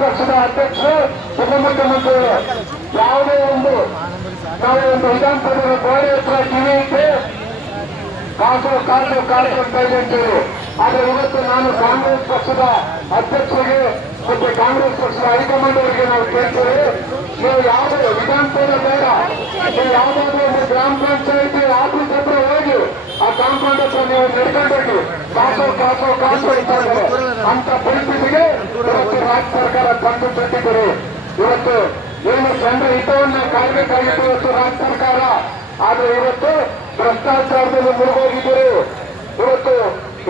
ಪಕ್ಷದ ಅಧ್ಯಕ್ಷರು ಉಪಮುಖ್ಯಮಂತ್ರಿಗಳು ಯಾವುದೇ ಒಂದು ನಾವು ಒಂದು ವಿಧಾನಸಭೆಯ ಗೋಡೆ ಹತ್ರ ಟಿವಿ ಇಟ್ಟು ಕಾಸು ಕಾಸು ಕಾಸು ಅಂತ ಇದೆ ಅಂತೇಳಿ ಆದ್ರೆ ಇವತ್ತು ನಾನು ಕಾಂಗ್ರೆಸ್ ಪಕ್ಷದ ಅಧ್ಯಕ್ಷರಿಗೆ ಮತ್ತೆ ಕಾಂಗ್ರೆಸ್ ಪಕ್ಷದ ಹೈಕಮಾಂಡ್ ಅವರಿಗೆ ನಾವು ಕೇಳ್ತೇವೆ, ನೀವು ಯಾವುದೇ ವಿಧಾನಸಭೆ ಬೇಡ ಯಾವುದಾದ್ರೂ ಒಂದು ಗ್ರಾಮ ಪಂಚಾಯಿತಿ ಆಫೀಸ್ ಕಾಂಪೌಂಡ್ ಹತ್ರ ನೀವು ನಡ್ಕೊಳ್ಬೇಕು ಕಾಸು ಕಾಸು ಕಾಸು ಇದ್ದಾರೆ ಅಂತ ಪರಿಸ್ಥಿತಿಗೆ ಇವತ್ತು ರಾಜ್ಯ ಸರ್ಕಾರ ತಂದು ತಂದಿದ್ದರು ಇವತ್ತು ಏನು ಸಣ್ಣ ಹಿತವನ್ನ ಕಾಯ್ಬೇಕಾಗಿತ್ತು ಇವತ್ತು ರಾಜ್ಯ ಸರ್ಕಾರ. ಆದ್ರೆ ಇವತ್ತು ಭ್ರಷ್ಟಾಚಾರದಲ್ಲಿ ಮುಳುಗೋಗಿದ್ದರು. ಇವತ್ತು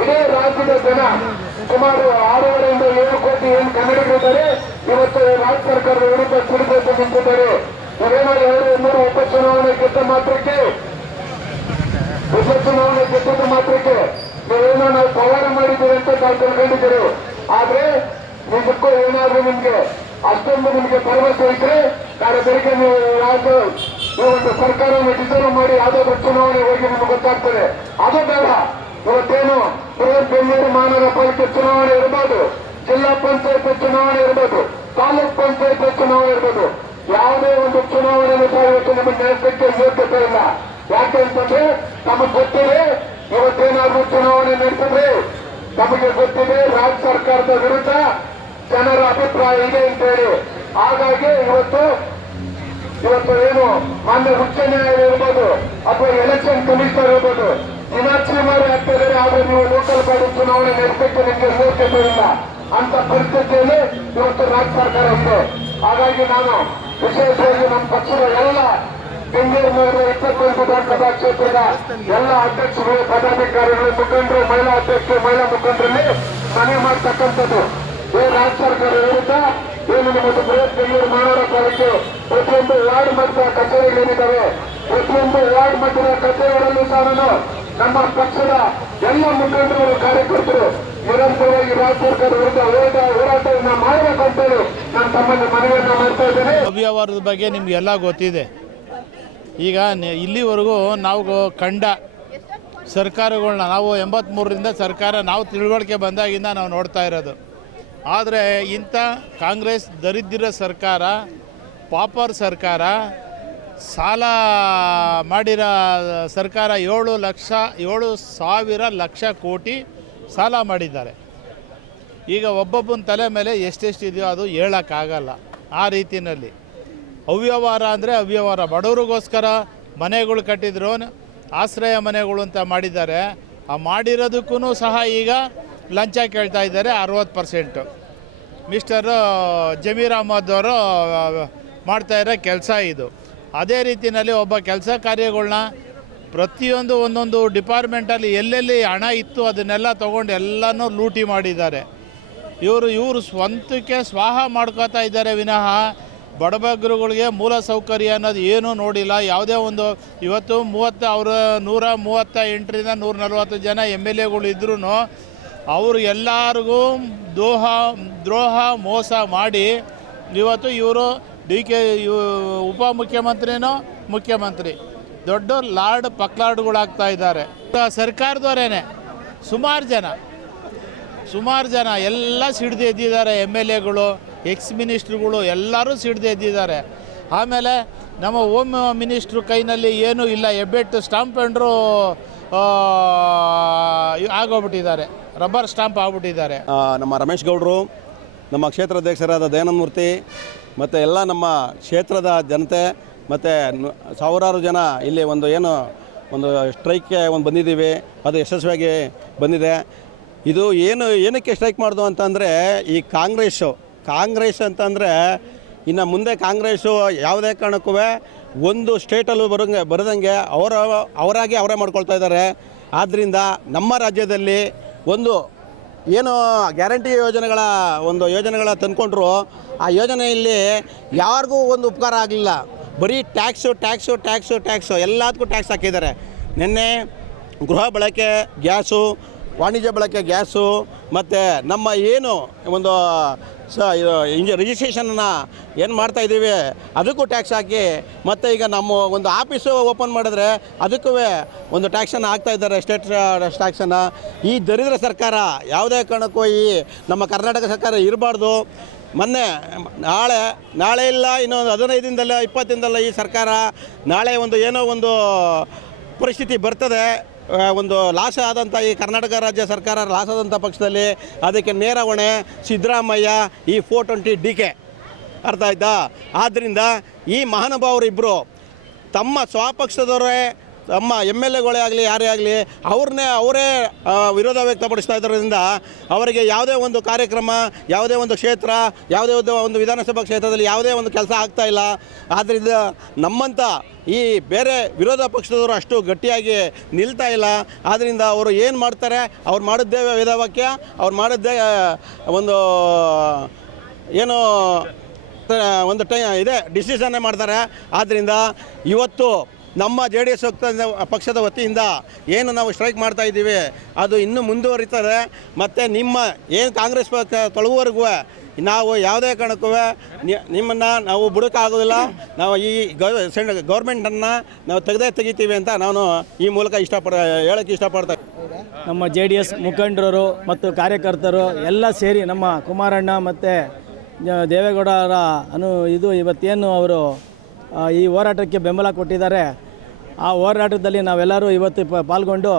ಇಡೀ ರಾಜ್ಯದ ಜನ ಸುಮಾರು ಆರೂವರೆಯಿಂದ ಏಳು ಕೋಟಿ ಏನು ಕನ್ನಡಿಗರಿದ್ದಾರೆ ಇವತ್ತು ರಾಜ್ಯ ಸರ್ಕಾರದ ವಿರುದ್ಧ ಸಿಡಿಬೇಕು ನಿಂತಿದ್ದಾರೆ. ಅವರು ಎರಡು ಮೂರು ಉಪಚುನಾವಣೆ ಗೆದ್ದ ಮಾತ್ರಕ್ಕೆ ಉಪಚುನಾವಣೆ ಗೆದ್ದದ ಮಾತ್ರಕ್ಕೆ ನೀವೇನೋ ನಾವು ಪವಾಡ ಮಾಡಿದ್ದೀವಿ ಅಂತ ನಾವು ತಿಳ್ಕೊಂಡಿದ್ದೀರಿ. ಆದ್ರೆ ನಿಜಕ್ಕೂ ಏನಾದ್ರೂ ನಿಮ್ಗೆ ಅಷ್ಟೊಂದು ನಿಮ್ಗೆ ಭರವಸೆ ಇದ್ರೆ ನಾಳೆ ಬೆಳಿಗ್ಗೆ ನೀವು ಯಾವ್ದು ಒಂದು ಸರ್ಕಾರವನ್ನು ಡಿಸೈನ್ ಮಾಡಿ ಯಾವ್ದಾದ್ರು ಚುನಾವಣೆ ಹೋಗಿ ನಿಮ್ಗೆ ಗೊತ್ತಾಗ್ತದೆ. ಅದು ಬೇಡ. ಇವತ್ತೇನು ಬೃಹತ್ ಬೆಂಗಳೂರು ಮಹಾನಗರ ಪಾಲಿಕೆ ಚುನಾವಣೆ ಇರ್ಬೋದು, ಜಿಲ್ಲಾ ಪಂಚಾಯತ್ ಚುನಾವಣೆ ಇರ್ಬೋದು, ತಾಲೂಕ್ ಪಂಚಾಯತ್ ಚುನಾವಣೆ ಇರ್ಬೋದು. ಯಾವುದೇ ಒಂದು ಚುನಾವಣೆಯನ್ನು ಸಹ ಇವತ್ತು ನಮಗೆ ಯೋಗ್ಯತೆ ಇಲ್ಲ. ಯಾಕೆ ಅಂತಂದ್ರೆ ತಮಗೆ ಗೊತ್ತಿದೆ, ಇವತ್ತೇನಾದ್ರೂ ಚುನಾವಣೆ ನಡೆಸಿದ್ರೆ ತಮಗೆ ಗೊತ್ತಿದೆ ರಾಜ್ಯ ಸರ್ಕಾರದ ವಿರುದ್ಧ ಜನರ ಅಭಿಪ್ರಾಯ ಇದೆ ಅಂತ ಹೇಳಿ. ಹಾಗಾಗಿ ಇವತ್ತು ಇವತ್ತು ಏನು, ಮಾನ್ಯ ಉಚ್ಚ ನ್ಯಾಯಾಲಯ ಇರ್ಬೋದು, ಅಥವಾ ಎಲೆಕ್ಷನ್ ಕಮಿಷನರ್ ಇರ್ಬೋದು ಮೀನಾಕ್ಷಿ ಮಾಡಿ ಆಗ್ತಾ ಇದ್ದಾರೆ, ಆದ್ರೆ ನೀವು ಲೋಕಲ್ ಬಾಡಿ ಚುನಾವಣೆ ನಡೆಸಲಿಕ್ಕೆ ನಿಮಗೆ ಯೋಗ್ಯತೆ ಇಲ್ಲ ಅಂತ ಪರಿಸ್ಥಿತಿಯಲ್ಲಿ ಇವತ್ತು ರಾಜ್ಯ ಸರ್ಕಾರ ಇದೆ. ಹಾಗಾಗಿ ನಾನು ವಿಶೇಷವಾಗಿ ನಮ್ಮ ಪಕ್ಷದ ಎಲ್ಲ ಬೆಂಗಳೂರು ಇಪ್ಪತ್ತೊಂದು ವಿಧಾನಸಭಾ ಕ್ಷೇತ್ರದ ಎಲ್ಲ ಅಧ್ಯಕ್ಷರು, ಪದಾಧಿಕಾರಿಗಳು, ಮುಖಂಡರು, ಮಹಿಳಾ ಅಧ್ಯಕ್ಷರು, ಮಹಿಳಾ ಮುಖಂಡರಲ್ಲಿ ಮನವಿ ಮಾಡ್ತಕ್ಕಂಥದ್ದು. ಈ ರಾಜ್ಯ ಸರ್ಕಾರ ವಿರುದ್ಧ ಏನು ನಿಮ್ಮದು ಬೃಹತ್ ಬೆಂಗಳೂರು ಮಹಾನಗರ ಪಾಲಿಕೆ ಪ್ರತಿಯೊಂದು ವಾರ್ಡ್ ಮಟ್ಟದ ಕಚೇರಿಗಳೇನಿದ್ದಾವೆ, ಪ್ರತಿಯೊಂದು ವಾರ್ಡ್ ಮಟ್ಟದ ಕಚೇರಿಗಳಲ್ಲೂ ಸಹ ನಮ್ಮ ಪಕ್ಷದ ಎಲ್ಲ ಮುಖಂಡರು, ಕಾರ್ಯಕರ್ತರು ನಿರಂತರವಾಗಿ ರಾಜ್ಯ ಸರ್ಕಾರ ವಿರುದ್ಧ ಹೋರಾಟ ಹೋರಾಟವನ್ನು ಮಾಡಬೇಕು ಅಂತೇಳಿ ನಾನು ತಮ್ಮಲ್ಲಿ ಮನವಿಯನ್ನ ಮಾಡ್ತಾ ಇದ್ದೇನೆ. ಅವ್ಯವಹಾರದ ಬಗ್ಗೆ ನಿಮಗೆಲ್ಲ ಗೊತ್ತಿದೆ. ಈಗ ಇಲ್ಲಿವರೆಗೂ ನಾವು ಕಂಡ ಸರ್ಕಾರಗಳನ್ನ ನಾವು ಎಂಬತ್ತ್ಮೂರರಿಂದ ಸರ್ಕಾರ ನಾವು ತಿಳುವಳಿಕೆ ಬಂದಾಗಿಂದ ನಾವು ನೋಡ್ತಾ ಇರೋದು. ಆದರೆ ಇಂಥ ಕಾಂಗ್ರೆಸ್ ದರಿದ್ರ ಸರ್ಕಾರ, ಪಾಪರ್ ಸರ್ಕಾರ, ಸಾಲ ಮಾಡಿರೋ ಸರ್ಕಾರ ಏಳು ಲಕ್ಷ, ಏಳು ಸಾವಿರ ಲಕ್ಷ ಕೋಟಿ ಸಾಲ ಮಾಡಿದ್ದಾರೆ. ಈಗ ಒಬ್ಬೊಬ್ಬನ ತಲೆ ಮೇಲೆ ಎಷ್ಟೆಷ್ಟಿದೆಯೋ ಅದು ಹೇಳೋಕ್ಕಾಗಲ್ಲ ಆ ರೀತಿಯಲ್ಲಿ ಅವ್ಯವಹಾರ ಅಂದರೆ ಅವ್ಯವಹಾರ. ಬಡವರಿಗೋಸ್ಕರ ಮನೆಗಳು ಕಟ್ಟಿದ್ರು, ಆಶ್ರಯ ಮನೆಗಳು ಅಂತ ಮಾಡಿದ್ದಾರೆ. ಆ ಮಾಡಿರೋದಕ್ಕೂ ಸಹ ಈಗ ಲಂಚ ಕೇಳ್ತಾ ಇದ್ದಾರೆ, ಅರವತ್ತು ಪರ್ಸೆಂಟು ಮಿಸ್ಟರ್ ಜಮೀರ್ ಅಹಮದ್ ಅವರು ಮಾಡ್ತಾ ಇರೋ ಕೆಲಸ ಇದು. ಅದೇ ರೀತಿಯಲ್ಲಿ ಒಬ್ಬ ಕೆಲಸ ಕಾರ್ಯಗಳನ್ನ ಪ್ರತಿಯೊಂದು ಒಂದೊಂದು ಡಿಪಾರ್ಟ್ಮೆಂಟಲ್ಲಿ ಎಲ್ಲೆಲ್ಲಿ ಹಣ ಇತ್ತು ಅದನ್ನೆಲ್ಲ ತೊಗೊಂಡು ಎಲ್ಲನೂ ಲೂಟಿ ಮಾಡಿದ್ದಾರೆ. ಇವರು ಇವರು ಸ್ವಂತಕ್ಕೆ ಸ್ವಾಹ ಮಾಡ್ಕೋತಾ ಇದ್ದಾರೆ ವಿನಃ. ಬಡಬಗ್ಗರುಗಳಿಗೆ ಮೂಲ ಸೌಕರ್ಯ ಅನ್ನೋದು ಏನೂ ನೋಡಿಲ್ಲ. ಯಾವುದೇ ಒಂದು ಇವತ್ತು ಮೂವತ್ತು, ಅವರ ನೂರ ಮೂವತ್ತ ಎಂಟರಿಂದ ನೂರ ನಲವತ್ತು ಜನ ಎಂ ಎಲ್ ಎಗಳು ಇದ್ರೂ ಅವರು ಎಲ್ಲರಿಗೂ ದೋಹ, ದ್ರೋಹ, ಮೋಸ ಮಾಡಿ ಇವತ್ತು ಇವರು ಡಿ ಕೆ ಉಪಮುಖ್ಯಮಂತ್ರಿನೋ ಮುಖ್ಯಮಂತ್ರಿ. ದೊಡ್ಡ ಲಾರ್ಡ್ ಪಕ್ಲಾರ್ಡ್ಗಳಾಗ್ತಾ ಇದ್ದಾರೆ. ಸರ್ಕಾರದವರೇನೆ, ಸುಮಾರು ಜನ ಸುಮಾರು ಜನ ಎಲ್ಲ ಸಿಡಿದು ಎದ್ದಿದ್ದಾರೆ ಎಂ ಎಲ್ ಎಗಳು. ಎಕ್ಸ್ ಮಿನಿಸ್ಟ್ರುಗಳು ಎಲ್ಲರೂ ಸಿಡ್ದು ಎದ್ದಿದ್ದಾರೆ ಆಮೇಲೆ ನಮ್ಮ ಹೋಮ್ ಮಿನಿಸ್ಟ್ರು ಕೈನಲ್ಲಿ ಏನೂ ಇಲ್ಲ ಹೆಬ್ಬೆಟ್ಟು ಸ್ಟಾಂಪ್ ಪೆಂಡ್ರು ಆಗೋಗ್ಬಿಟ್ಟಿದ್ದಾರೆ. ರಬ್ಬರ್ ಸ್ಟಾಂಪ್ ಆಗ್ಬಿಟ್ಟಿದ್ದಾರೆ. ನಮ್ಮ ರಮೇಶ್ ಗೌಡರು, ನಮ್ಮ ಕ್ಷೇತ್ರಾಧ್ಯಕ್ಷರಾದ ಅಧ್ಯಕ್ಷರಾದ ದಯಾನಂದ ಮತ್ತು ಎಲ್ಲ ನಮ್ಮ ಕ್ಷೇತ್ರದ ಜನತೆ, ಮತ್ತು ಸಾವಿರಾರು ಜನ ಇಲ್ಲಿ ಒಂದು ಏನು, ಒಂದು ಸ್ಟ್ರೈಕ್ಗೆ ಒಂದು ಬಂದಿದ್ದೀವಿ. ಅದು ಯಶಸ್ವಿಯಾಗಿ ಬಂದಿದೆ. ಇದು ಏನು, ಏನಕ್ಕೆ ಸ್ಟ್ರೈಕ್ ಮಾಡೋದು ಅಂತಂದರೆ ಈ ಕಾಂಗ್ರೆಸ್ಸು. ಕಾಂಗ್ರೆಸ್ ಅಂತಂದರೆ ಇನ್ನು ಮುಂದೆ ಕಾಂಗ್ರೆಸ್ಸು ಯಾವುದೇ ಕಾರಣಕ್ಕೂ ಒಂದು ಸ್ಟೇಟಲ್ಲೂ ಬರೋಂಗೆ ಬರದಂಗೆ ಅವರ ಅವರಾಗಿ ಅವರೇ ಮಾಡ್ಕೊಳ್ತಾ ಇದ್ದಾರೆ. ಆದ್ದರಿಂದ ನಮ್ಮ ರಾಜ್ಯದಲ್ಲಿ ಒಂದು ಏನು ಗ್ಯಾರಂಟಿ ಯೋಜನೆಗಳ ಒಂದು ಯೋಜನೆಗಳ ತಂದ್ಕೊಂಡ್ರು, ಆ ಯೋಜನೆಯಲ್ಲಿ ಯಾರಿಗೂ ಒಂದು ಉಪಕಾರ ಆಗಲಿಲ್ಲ. ಬರೀ ಟ್ಯಾಕ್ಸು ಟ್ಯಾಕ್ಸು ಟ್ಯಾಕ್ಸು ಟ್ಯಾಕ್ಸು, ಎಲ್ಲದಕ್ಕೂ ಟ್ಯಾಕ್ಸ್ ಹಾಕಿದ್ದಾರೆ. ನಿನ್ನೆ ಗೃಹ ಬಳಕೆ, ಗ್ಯಾಸು ವಾಣಿಜ್ಯ ಬಳಕೆ ಗ್ಯಾಸು ಮತ್ತು ನಮ್ಮ ಏನು ಒಂದು, ಸ ಇಂಜ ರಿಜಿಸ್ಟ್ರೇಷನನ್ನು ಏನು ಮಾಡ್ತಾ ಇದ್ದೀವಿ, ಅದಕ್ಕೂ ಟ್ಯಾಕ್ಸ್ ಹಾಕಿ, ಮತ್ತು ಈಗ ನಮ್ಮ ಒಂದು ಆಫೀಸು ಓಪನ್ ಮಾಡಿದ್ರೆ ಅದಕ್ಕೂ ಒಂದು ಟ್ಯಾಕ್ಸನ್ನು ಹಾಕ್ತಾ ಇದ್ದಾರೆ ಸ್ಟೇಟ್ ಟ್ಯಾಕ್ಸನ್ನು ಈ ದರಿದ್ರ ಸರ್ಕಾರ ಯಾವುದೇ ಕಾರಣಕ್ಕೂ ಈ ನಮ್ಮ ಕರ್ನಾಟಕ ಸರ್ಕಾರ ಇರಬಾರ್ದು. ಮೊನ್ನೆ, ನಾಳೆ ನಾಳೆ ಇಲ್ಲ, ಇನ್ನೊಂದು ಹದಿನೈದು ಇಪ್ಪತ್ತಿಂದಲ್ಲ ಈ ಸರ್ಕಾರ ನಾಳೆ ಒಂದು ಏನೋ ಒಂದು ಪರಿಸ್ಥಿತಿ ಬರ್ತದೆ. ಒಂದು ಲಾಸ ಆದಂಥ ಈ ಕರ್ನಾಟಕ ರಾಜ್ಯ ಸರ್ಕಾರ ಲಾಸ್ ಆದಂಥ ಪಕ್ಷದಲ್ಲಿ ಅದಕ್ಕೆ ನೇರ ಹೊಣೆ ಸಿದ್ದರಾಮಯ್ಯ ಈ ಫೋರ್ ಟ್ವೆಂಟಿ ಡಿ ಕೆ ಅರ್ಥ ಆಯ್ತಾ? ಆದ್ದರಿಂದ ಈ ಮಹಾನುಭಾವರಿಬ್ಬರು ತಮ್ಮ ಸ್ವಪಕ್ಷದವರೇ ತಮ್ಮ ಎಂ ಎಲ್ ಎಗಳೇ ಆಗಲಿ, ಯಾರೇ ಆಗಲಿ, ಅವ್ರನ್ನೇ ಅವರೇ ವಿರೋಧ ವ್ಯಕ್ತಪಡಿಸ್ತಾ ಇದ್ದರಿಂದ ಅವರಿಗೆ ಯಾವುದೇ ಒಂದು ಕಾರ್ಯಕ್ರಮ, ಯಾವುದೇ ಒಂದು ಕ್ಷೇತ್ರ, ಯಾವುದೇ ಒಂದು ಒಂದು ವಿಧಾನಸಭಾ ಕ್ಷೇತ್ರದಲ್ಲಿ ಯಾವುದೇ ಒಂದು ಕೆಲಸ ಆಗ್ತಾ ಇಲ್ಲ. ಆದ್ದರಿಂದ ನಮ್ಮಂಥ ಈ ಬೇರೆ ವಿರೋಧ ಪಕ್ಷದವರು ಅಷ್ಟು ಗಟ್ಟಿಯಾಗಿ ನಿಲ್ತಾ ಇಲ್ಲ. ಆದ್ದರಿಂದ ಅವರು ಏನು ಮಾಡ್ತಾರೆ, ಅವ್ರು ಮಾಡಿದ್ದೇ ವೇದವಾಕ್ಯ ಅವ್ರು ಮಾಡಿದ್ದೇ ಒಂದು, ಏನು ಒಂದು ಟೈ, ಇದೆ, ಡಿಸಿಷನ್ನೇ ಮಾಡ್ತಾರೆ. ಆದ್ದರಿಂದ ಇವತ್ತು ನಮ್ಮ ಜೆ ಡಿ ಎಸ್ ಪಕ್ಷದ ವತಿಯಿಂದ ಏನು ನಾವು ಸ್ಟ್ರೈಕ್ ಮಾಡ್ತಾ ಇದ್ದೀವಿ, ಅದು ಇನ್ನೂ ಮುಂದುವರಿತದೆ. ಮತ್ತು ನಿಮ್ಮ ಏನು ಕಾಂಗ್ರೆಸ್ ಪಕ್ಷ ತೊಳಗುವರೆಗೂ ನಾವು ಯಾವುದೇ ಕಾರಣಕ್ಕೂ ನಿಮ್ಮನ್ನು ನಾವು ಬುಡಕ್ಕಾಗೋದಿಲ್ಲ ನಾವು ಈ ಗೌರ್ಮೆಂಟನ್ನು ನಾವು ತೆಗೆದೇ ತೆಗಿತೀವಿ ಅಂತ ನಾನು ಈ ಮೂಲಕ ಇಷ್ಟಪಡ, ಹೇಳೋಕ್ಕೆ ಇಷ್ಟಪಡ್ತಾ ನಮ್ಮ ಜೆ ಡಿ ಎಸ್ ಮುಖಂಡರು ಮತ್ತು ಕಾರ್ಯಕರ್ತರು ಎಲ್ಲ ಸೇರಿ ನಮ್ಮ ಕುಮಾರಣ್ಣ ಮತ್ತು ದೇವೇಗೌಡರ ಅನು, ಇದು ಇವತ್ತೇನು ಅವರು ಈ ಹೋರಾಟಕ್ಕೆ ಬೆಂಬಲ ಕೊಟ್ಟಿದ್ದಾರೆ. ಆ ಹೋರಾಟದಲ್ಲಿ ನಾವೆಲ್ಲರೂ ಇವತ್ತು ಪಾಲ್ಗೊಂಡು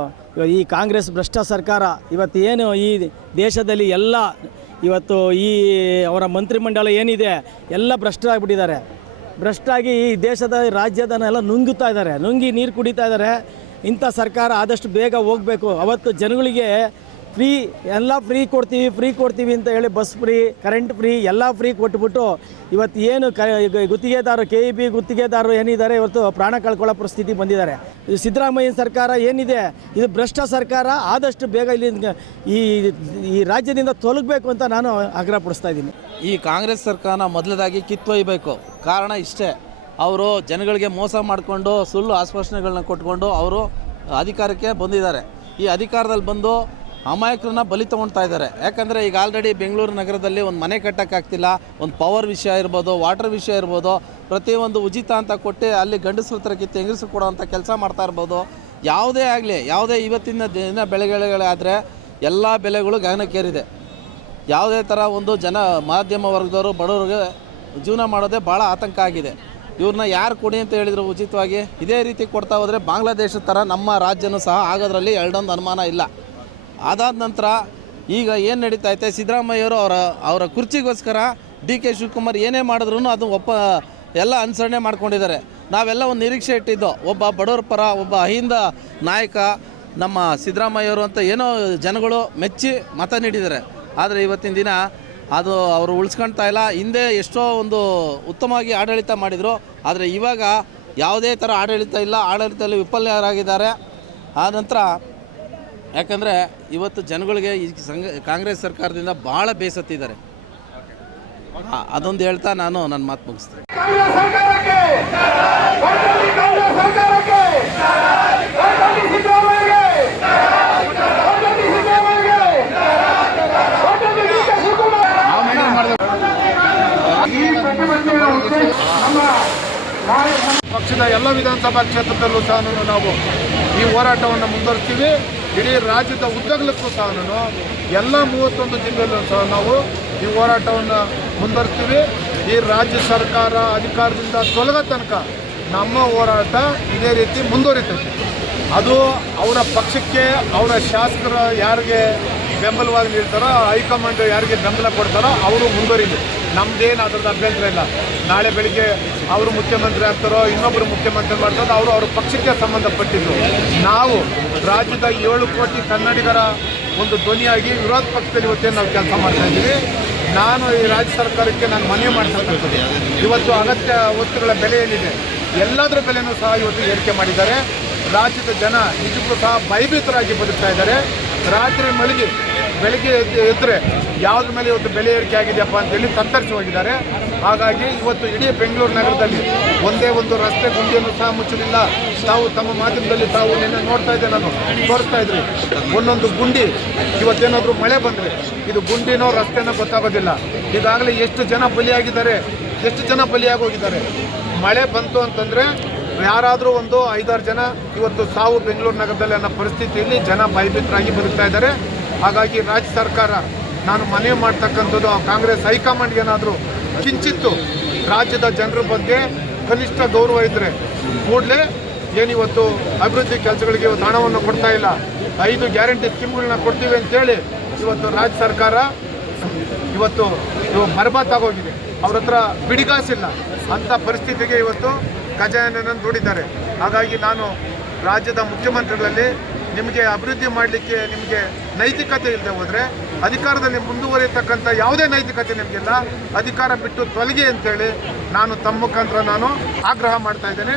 ಈ ಕಾಂಗ್ರೆಸ್ ಭ್ರಷ್ಟ ಸರ್ಕಾರ ಇವತ್ತು ಏನು ಈ ದೇಶದಲ್ಲಿ ಎಲ್ಲ ಇವತ್ತು ಈ ಅವರ ಮಂತ್ರಿಮಂಡಲ ಏನಿದೆ ಎಲ್ಲ ಭ್ರಷ್ಟ ಆಗಿಬಿಟ್ಟಿದ್ದಾರೆ ಭ್ರಷ್ಟಾಗಿ ಈ ದೇಶದ ರಾಜ್ಯದನ್ನೆಲ್ಲ ನುಂಗುತ್ತಾ ಇದ್ದಾರೆ. ನುಂಗಿ ನೀರು ಕುಡಿತಾ ಇದ್ದಾರೆ. ಇಂಥ ಸರ್ಕಾರ ಆದಷ್ಟು ಬೇಗ ಹೋಗಬೇಕು. ಅವತ್ತು ಜನಗಳಿಗೆ ಫ್ರೀ, ಎಲ್ಲ ಫ್ರೀ ಕೊಡ್ತೀವಿ ಫ್ರೀ ಕೊಡ್ತೀವಿ ಅಂತ ಹೇಳಿ ಬಸ್ ಫ್ರೀ, ಕರೆಂಟ್ ಫ್ರೀ, ಎಲ್ಲ ಫ್ರೀ ಕೊಟ್ಬಿಟ್ಟು ಇವತ್ತು ಏನು ಕ ಗುತ್ತಿಗೆದಾರು ಗುತ್ತಿಗೆದಾರರು ಕೆ ಇ ಬಿ ಗುತ್ತಿಗೆದಾರರು ಏನಿದ್ದಾರೆ, ಇವತ್ತು ಪ್ರಾಣ ಕಳ್ಕೊಳ್ಳೋ ಪರಿಸ್ಥಿತಿ ಬಂದಿದ್ದಾರೆ. ಇದು ಸಿದ್ದರಾಮಯ್ಯನ ಸರ್ಕಾರ ಏನಿದೆ, ಇದು ಭ್ರಷ್ಟ ಸರ್ಕಾರ, ಆದಷ್ಟು ಬೇಗ ಇಲ್ಲಿ ಈ ಈ ರಾಜ್ಯದಿಂದ ತೊಲಗಬೇಕು ಅಂತ ನಾನು ಆಗ್ರಹಪಡಿಸ್ತಾ ಇದ್ದೀನಿ. ಈ ಕಾಂಗ್ರೆಸ್ ಸರ್ಕಾರನ ಮೊದಲದಾಗಿ ಕಿತ್ತೊಯ್ಯಬೇಕು ಕಾರಣ ಇಷ್ಟೇ, ಅವರು ಜನಗಳಿಗೆ ಮೋಸ ಮಾಡಿಕೊಂಡು ಸುಳ್ಳು ಆಶ್ವಾಸನೆಗಳನ್ನ ಕೊಟ್ಕೊಂಡು ಅವರು ಅಧಿಕಾರಕ್ಕೆ ಬಂದಿದ್ದಾರೆ. ಈ ಅಧಿಕಾರದಲ್ಲಿ ಬಂದು ಅಮಾಯಕರನ್ನ ಬಲಿ ತೊಗೊಳ್ತಾ ಇದ್ದಾರೆ. ಯಾಕಂದರೆ ಈಗ ಆಲ್ರೆಡಿ ಬೆಂಗಳೂರು ನಗರದಲ್ಲಿ ಒಂದು ಮನೆ ಕಟ್ಟೋಕ್ಕಾಗ್ತಿಲ್ಲ ಒಂದು ಪವರ್ ವಿಷಯ ಇರ್ಬೋದು ವಾಟರ್ ವಿಷಯ ಇರ್ಬೋದು ಪ್ರತಿಯೊಂದು ಉಚಿತ ಅಂತ ಕೊಟ್ಟು ಅಲ್ಲಿ ಗಂಡಸ್ರ ಹತ್ರ ಕಿತ್ತು ಹೆಂಗಸರು ಕೊಡೋವಂಥ ಕೆಲಸ ಮಾಡ್ತಾ ಇರ್ಬೋದು. ಯಾವುದೇ ಆಗಲಿ, ಯಾವುದೇ ಇವತ್ತಿನ ದಿನ ಬೆಳೆಗಳಾದರೆ ಎಲ್ಲ ಬೆಲೆಗಳು ಗಗನಕ್ಕೇರಿದೆ. ಯಾವುದೇ ಥರ ಒಂದು ಜನ ಮಾಧ್ಯಮ ವರ್ಗದವರು ಬಡವರಿಗೆ ಜೀವನ ಮಾಡೋದೇ ಭಾಳ ಆತಂಕ ಆಗಿದೆ. ಇವ್ರನ್ನ ಯಾರು ಕೊಡಿ ಅಂತ ಹೇಳಿದರು ಉಚಿತವಾಗಿ? ಇದೇ ರೀತಿ ಕೊಡ್ತಾ ಹೋದರೆ ಬಾಂಗ್ಲಾದೇಶದ ಥರ ನಮ್ಮ ರಾಜ್ಯನೂ ಸಹ ಆಗೋದ್ರಲ್ಲಿ ಎರಡೊಂದು ಅನುಮಾನ ಇಲ್ಲ. ಅದಾದ ನಂತರ ಈಗ ಏನು ನಡೀತಾ ಐತೆ? ಸಿದ್ದರಾಮಯ್ಯವರು ಅವರ ಅವರ ಕುರ್ಚಿಗೋಸ್ಕರ ಡಿ ಕೆ ಶಿವಕುಮಾರ್ ಏನೇ ಮಾಡಿದ್ರು ಅದು ಒಪ್ಪ, ಎಲ್ಲ ಅನುಸರಣೆ ಮಾಡ್ಕೊಂಡಿದ್ದಾರೆ. ನಾವೆಲ್ಲ ಒಂದು ನಿರೀಕ್ಷೆ ಇಟ್ಟಿದ್ದು, ಒಬ್ಬ ಬಡವರ ಪರ, ಒಬ್ಬ ಅಹಿಂದ ನಾಯಕ, ನಮ್ಮ ಸಿದ್ದರಾಮಯ್ಯವರು ಅಂತ ಏನೋ ಜನಗಳು ಮೆಚ್ಚಿ ಮತ ನೀಡಿದ್ದಾರೆ. ಆದರೆ ಇವತ್ತಿನ ದಿನ ಅದು ಅವರು ಉಳಿಸ್ಕೊಳ್ತಾ ಇಲ್ಲ. ಹಿಂದೆ ಎಷ್ಟೋ ಒಂದು ಉತ್ತಮವಾಗಿ ಆಡಳಿತ ಮಾಡಿದರು. ಆದರೆ ಇವಾಗ ಯಾವುದೇ ಥರ ಆಡಳಿತ ಇಲ್ಲ. ಆಡಳಿತದಲ್ಲಿ ವಿಫಲರಾಗಿದ್ದಾರೆ. ಆ ನಂತರ ಯಾಕಂದರೆ ಇವತ್ತು ಜನಗಳಿಗೆ ಈ ಸಂಘ ಕಾಂಗ್ರೆಸ್ ಸರ್ಕಾರದಿಂದ ಭಾಳ ಬೇಸತ್ತಿದ್ದಾರೆ. ಅದೊಂದು ಹೇಳ್ತಾ ನಾನು ನನ್ನ ಮಾತು ಮುಗಿಸ್ತೇನೆ. ಪಕ್ಷದ ಎಲ್ಲ ವಿಧಾನಸಭಾ ಕ್ಷೇತ್ರದಲ್ಲೂ ಸಹ ನಾವು ಈ ಹೋರಾಟವನ್ನು ಮುಂದುವರಿಸ್ತೀವಿ. ಇಡೀ ರಾಜ್ಯದ ಉದ್ದಗಲಕ್ಕೂ ಸಹ ಎಲ್ಲ ಮೂವತ್ತೊಂದು ಜಿಲ್ಲೆಯಲ್ಲೂ ಸಹ ನಾವು ಈ ಹೋರಾಟವನ್ನು ಮುಂದುವರಿಸ್ತೀವಿ. ಈ ರಾಜ್ಯ ಸರ್ಕಾರ ಅಧಿಕಾರದಿಂದ ತೊಲಗ ತನಕ ನಮ್ಮ ಹೋರಾಟ ಇದೇ ರೀತಿ ಮುಂದುವರಿತೈತೆ. ಅದು ಅವರ ಪಕ್ಷಕ್ಕೆ, ಅವರ ಶಾಸಕರ ಯಾರಿಗೆ ಬೆಂಬಲವಾಗಿ ನಿಲ್ತಾರೋ ಹೈಕಮಾಂಡ್ ಯಾರಿಗೆ ಬೆಂಬಲ ಕೊಡ್ತಾರೋ, ಅವರು ಮುಂದುವರಿಲಿ. ನಮ್ದೇನು ಅದ್ರದ್ದು ಅಭ್ಯಂತರ ಇಲ್ಲ. ನಾಳೆ ಬೆಳಿಗ್ಗೆ ಅವರು ಮುಖ್ಯಮಂತ್ರಿ ಆಗ್ತಾರೋ ಇನ್ನೊಬ್ಬರು ಮುಖ್ಯಮಂತ್ರಿ ಮಾಡ್ತಾರೋ, ಅವರು ಅವ್ರ ಪಕ್ಷಕ್ಕೆ ಸಂಬಂಧಪಟ್ಟಿದ್ದು. ನಾವು ರಾಜ್ಯದ ಏಳು ಕೋಟಿ ಕನ್ನಡಿಗರ ಒಂದು ಧ್ವನಿಯಾಗಿ ವಿರೋಧ ಪಕ್ಷದಲ್ಲಿ ಇವತ್ತೇನು ನಾವು ಕೆಲಸ ಮಾಡ್ತಾ ಇದ್ದೀವಿ? ನಾನು ಈ ರಾಜ್ಯ ಸರ್ಕಾರಕ್ಕೆ ನಾನು ಮನವಿ ಮಾಡ್ತಕ್ಕಂಥದ್ದು. ಇವತ್ತು ಅಗತ್ಯ ವಸ್ತುಗಳ ಬೆಲೆ ಏನಿದೆ? ಎಲ್ಲದರ ಬೆಲೆನೂ ಸಹ ಇವತ್ತು ಏರಿಕೆ ಮಾಡಿದ್ದಾರೆ. ರಾಜ್ಯದ ಜನ ನಿಜಕ್ಕೂ ಸಹ ಭಯಭೀತರಾಗಿ ಬದುಕ್ತಾ ಇದ್ದಾರೆ. ರಾತ್ರಿ ಮಲಗಿ ಬೆಳಗ್ಗೆ ಎದ್ದು ಎದ್ದರೆ ಯಾವ್ದ್ರ ಮೇಲೆ ಇವತ್ತು ಬೆಲೆ ಏರಿಕೆ ಆಗಿದೆಯಪ್ಪ ಅಂತೇಳಿ ತತ್ತರಿಸಿ ಹೋಗಿದ್ದಾರೆ. ಹಾಗಾಗಿ ಇವತ್ತು ಇಡೀ ಬೆಂಗಳೂರು ನಗರದಲ್ಲಿ ಒಂದೇ ಒಂದು ರಸ್ತೆ ಗುಂಡಿಯನ್ನು ಸಹ ಮುಚ್ಚಲಿಲ್ಲ. ತಾವು ತಮ್ಮ ಮಾಧ್ಯಮದಲ್ಲಿ ತಾವು ನಿನ್ನೆ ನೋಡ್ತಾ ಇದ್ದೆ, ನಾನು ತೋರಿಸ್ತಾ ಇದ್ರಿ. ಒಂದೊಂದು ಗುಂಡಿ, ಇವತ್ತೇನಾದರೂ ಮಳೆ ಬಂದರೆ ಇದು ಗುಂಡಿನೋ ರಸ್ತೆನೋ ಗೊತ್ತಾಗೋದಿಲ್ಲ. ಈಗಾಗಲೇ ಎಷ್ಟು ಜನ ಬಲಿಯಾಗಿದ್ದಾರೆ, ಎಷ್ಟು ಜನ ಬಲಿಯಾಗಿ ಹೋಗಿದ್ದಾರೆ ಮಳೆ ಬಂತು ಅಂತಂದರೆ ಯಾರಾದರೂ ಒಂದು ಐದಾರು ಜನ ಇವತ್ತು ಸಾವು ಬೆಂಗಳೂರು ನಗರದಲ್ಲಿ ಅನ್ನೋ ಪರಿಸ್ಥಿತಿಯಲ್ಲಿ ಜನ ಭಯಭೀತರಾಗಿ ಬದುಕ್ತಾ ಇದ್ದಾರೆ. ಹಾಗಾಗಿ ರಾಜ್ಯ ಸರ್ಕಾರ, ನಾನು ಮನವಿ ಮಾಡ್ತಕ್ಕಂಥದ್ದು ಕಾಂಗ್ರೆಸ್ ಹೈಕಮಾಂಡ್ ಏನಾದರೂ ಕಿಂಚಿತ್ತು ರಾಜ್ಯದ ಜನರ ಬಗ್ಗೆ ಕನಿಷ್ಠ ಗೌರವ ಇದ್ದರೆ ಕೂಡಲೇ ಏನಿವತ್ತು ಅಭಿವೃದ್ಧಿ ಕೆಲಸಗಳಿಗೆ ಇವತ್ತು ಹಣವನ್ನು ಕೊಡ್ತಾ ಇಲ್ಲ. ಐದು ಗ್ಯಾರಂಟಿ ಸ್ಕೀಮ್ಗಳನ್ನ ಕೊಡ್ತೀವಿ ಅಂತೇಳಿ ಇವತ್ತು ರಾಜ್ಯ ಸರ್ಕಾರ ಇವತ್ತು ಇದು ಬರ್ಬಾತ್ ಆಗೋಗಿದೆ. ಅವ್ರ ಹತ್ರ ಬಿಡಿಗಾಸಿಲ್ಲ. ಅಂಥ ಪರಿಸ್ಥಿತಿಗೆ ಇವತ್ತು ಖಜಾನೆಯನ್ನು ದೂಡಿದ್ದಾರೆ ಹಾಗಾಗಿ ನಾನು ರಾಜ್ಯದ ಮುಖ್ಯಮಂತ್ರಿಗಳಲ್ಲಿ ನಿಮಗೆ ಅಭಿವೃದ್ಧಿ ಮಾಡಲಿಕ್ಕೆ ನಿಮಗೆ ನೈತಿಕತೆ ಇಲ್ಲದೆ ಹೋದರೆ, ಅಧಿಕಾರದಲ್ಲಿ ಮುಂದುವರಿಯತಕ್ಕಂಥ ಯಾವುದೇ ನೈತಿಕತೆ ನಿಮಗಿಲ್ಲ. ಅಧಿಕಾರ ಬಿಟ್ಟು ತೊಲಗಿ ಅಂತೇಳಿ ನಾನು ತಮ್ಮ ಮುಖಾಂತರ ನಾನು ಆಗ್ರಹ ಮಾಡ್ತಾ ಇದ್ದೇನೆ.